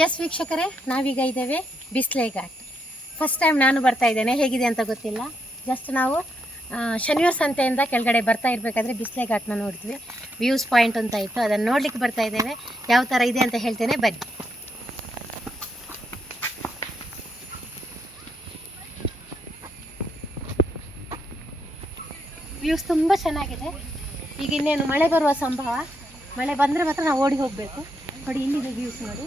S ವೀಕ್ಷಕರೇ, ನಾವೀಗ ಇದ್ದೇವೆ ಬಿಸ್ಲೆ ಘಾಟ್. ಫಸ್ಟ್ ಟೈಮ್ ನಾನು ಬರ್ತಾ ಇದ್ದೇನೆ, ಹೇಗಿದೆ ಅಂತ ಗೊತ್ತಿಲ್ಲ. ಜಸ್ಟ್ ನಾವು ಶನಿವಾರ ಸಂತೆಯಿಂದ ಕೆಳಗಡೆ ಬರ್ತಾ ಇರಬೇಕಾದ್ರೆ ಬಿಸ್ಲೆ ಘಾಟ್ನ ನೋಡಿದ್ವಿ. ವ್ಯೂಸ್ ಪಾಯಿಂಟ್ ಅಂತ ಇತ್ತು, ಅದನ್ನು ನೋಡ್ಲಿಕ್ಕೆ ಬರ್ತಾ ಇದ್ದೇವೆ. ಯಾವ ಥರ ಇದೆ ಅಂತ ಹೇಳ್ತೇನೆ, ಬನ್ನಿ. ವ್ಯೂಸ್ ತುಂಬ ಚೆನ್ನಾಗಿದೆ. ಈಗ ಇನ್ನೇನು, ಮಳೆ ಬರುವ ಸಂಭವ. ಮಳೆ ಬಂದರೆ ಮಾತ್ರ ನಾವು ಓಡಿ ಹೋಗಬೇಕು. ನೋಡಿ, ಇಲ್ಲಿದೆ ವ್ಯೂಸ್ ನೋಡಿ.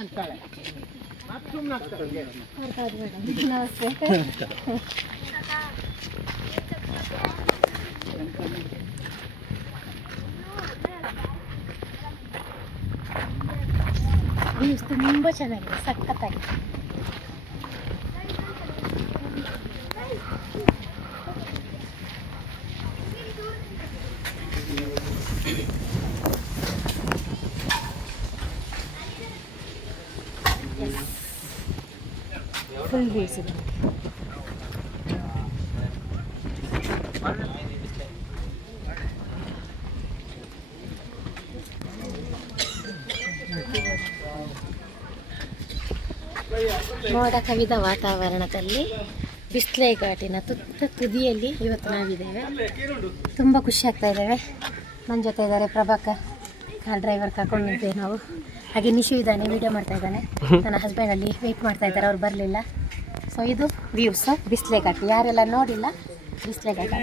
ಅಂತಾಳೆ ಅಂತಾಳೆ ನಮಸ್ತೆ ವ್ಯೂಸ್ ತುಂಬ ಚೆನ್ನಾಗಿದೆ ಸಖತ್ತಾಗಿದೆ. ಫುಲ್ ಇದೆ ಮೋಡ ಕವಿದ ವಾತಾವರಣದಲ್ಲಿ ಬಿಸ್ಲೆ ಘಾಟಿನ ತುತ್ತ ತುದಿಯಲ್ಲಿ ಇವತ್ತು ನಾವಿದ್ದೇವೆ. ತುಂಬ ಖುಷಿ ಆಗ್ತಾ ಇದ್ದೇವೆ. ನನ್ನ ಜೊತೆ ಇದ್ದಾರೆ ಪ್ರಭಾಕರ್ ಕಾರ್ ಡ್ರೈವರ್ ಕರ್ಕೊಂಡಿದ್ದೇವೆ ನಾವು. ಹಾಗೆ ನಿಶು ಇದ್ದಾನೆ ವಿಡಿಯೋ ಮಾಡ್ತಾ ಇದ್ದಾನೆ. ನನ್ನ ಹಸ್ಬೆಂಡ್ ಅಲ್ಲಿ ವೆಯ್ಟ್ ಮಾಡ್ತಾ ಇದ್ದಾರೆ ಅವ್ರು ಬರಲಿಲ್ಲ. ಸೊ ಇದು ವ್ಯೂಸ್ ಬಿಸ್ಲೆ ಘಾಟ್ ಯಾರೆಲ್ಲ ನೋಡಿಲ್ಲ ಬಿಸ್ಲೆ ಘಾಟ್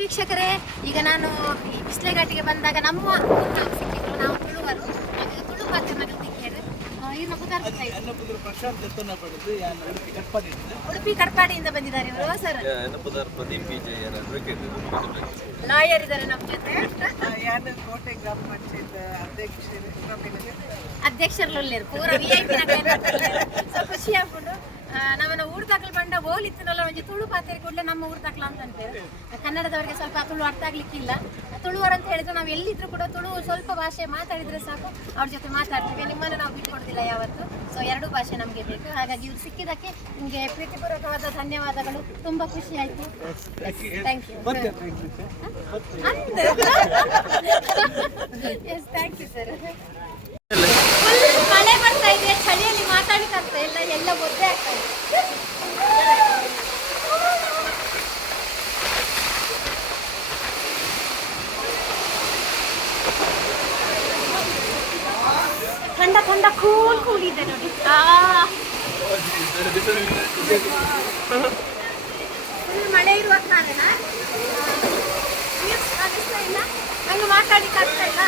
ವೀಕ್ಷಕರೇ ಈಗ ನಾನು ಈ ಬಿಸ್ಲೆ ಘಾಟಿಗೆ ಬಂದಾಗ ನಮ್ಮ ಊರಿನವ್ರು ಸಿಕ್ಕಿದ್ರು ನಾವು ತುಳುವರು ಹಾಗಾಗಿ ತುಳು ಭಾಷೆ ಮಾತಾಡ್ತಿದ್ದಾರೆ ಇವ್ರನ್ನ ಗೊತ್ತಾಗ್ತಾ ಇದೆ ಪ್ರಶಾಂತ್ ಎತ್ತನ ಪಡೆದು ಯಾನು ಉಡುಪಿ ಕಟ್ಪಾಡಿಯಿಂದ ಬಂದಿದ್ದಾರೆ ಇವರು ಸರ್? ಲಾಯರ್ ಇದ್ದಾರೆ ನಮ್ಮ ಜೊತೆ. ಕೋಟೆ ಗ್ರಾಮ ಪಂಚಾಯತ್ ಅಧ್ಯಕ್ಷರು ಪೂರ ವಿ ಐ ಪಿ ಸೊ ಖುಷಿ ಆಗ್ಬಿಟ್ಟು ನಮ್ಮನ್ನ ಊರ್ ದಾಖಲು ಬಂಡ ಹೋಲಿತ್ತಿನಲ್ಲ ಒಂಜಿ ತುಳು ಪಾತ್ರೆ ಕೂಡಲೇ ನಮ್ಮ ಊರ್ ದಾಖಲ ಅಂತ ಅಂತೇವೆ ಕನ್ನಡದವರಿಗೆ ಸ್ವಲ್ಪ ತುಳು ಅರ್ಥ ಆಗ್ಲಿಕ್ಕಿಲ್ಲ. ತುಳುವರು ಅಂತ ಹೇಳಿದ್ರೆ ನಾವು ಎಲ್ಲಿದ್ರು ಕೂಡ ತುಳು ಸ್ವಲ್ಪ ಭಾಷೆ ಮಾತಾಡಿದ್ರೆ ಸಾಕು ಅವ್ರ ಜೊತೆ ಮಾತಾಡ್ತೀವಿ. ನಿಮ್ಮನ್ನು ನಾವು ಬಿಟ್ಕೊಡೋದಿಲ್ಲ ಯಾವತ್ತು. ಸೊ ಎರಡು ಭಾಷೆ ನಮಗೆ ಬೇಕು. ಹಾಗಾಗಿ ಇವ್ರು ಸಿಕ್ಕಿದ್ದಕ್ಕೆ ನಿಮಗೆ ಪ್ರೀತಿಪೂರ್ವಕವಾದ ಧನ್ಯವಾದಗಳು. ತುಂಬ ಖುಷಿ ಆಯ್ತು. Thank you yes thank you sir ಮಳೆ ಬರ್ತಾ ಇದೆ ಚಳಿಯಲ್ಲಿ ಮಾತಾಡಕ್ಕಾಗ್ತಾ ಇಲ್ಲ ಎಲ್ಲ ಒದ್ದೆ ಠಂಡ ಥಂಡ ಕೂಲ್ ಕೂಲ್ ಇದೆ ನೋಡಿ ಮಳೆ ಇರುವ ಕಾರಣ ಮಾತಾಡ್ಲಿಕ್ಕೆ ಆಗ್ತಾ ಇಲ್ಲ